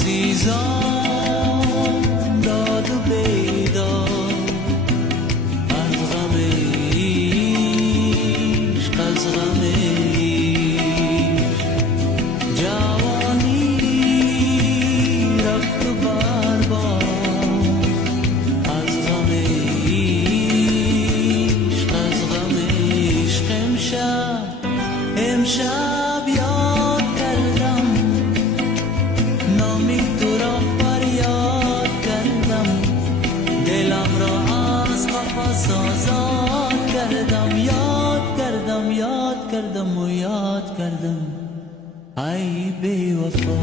عزیزان داد و بیدار از غم عشق، از غم عشق. جوانی رفت و برباد از غم عشق، از غم عشق. امشب یاد کردم نامی تو را فریاد کردم، دلم را از قفس آزاد کردم. یاد کردم یاد کردم و یاد کردم ای بی وفا.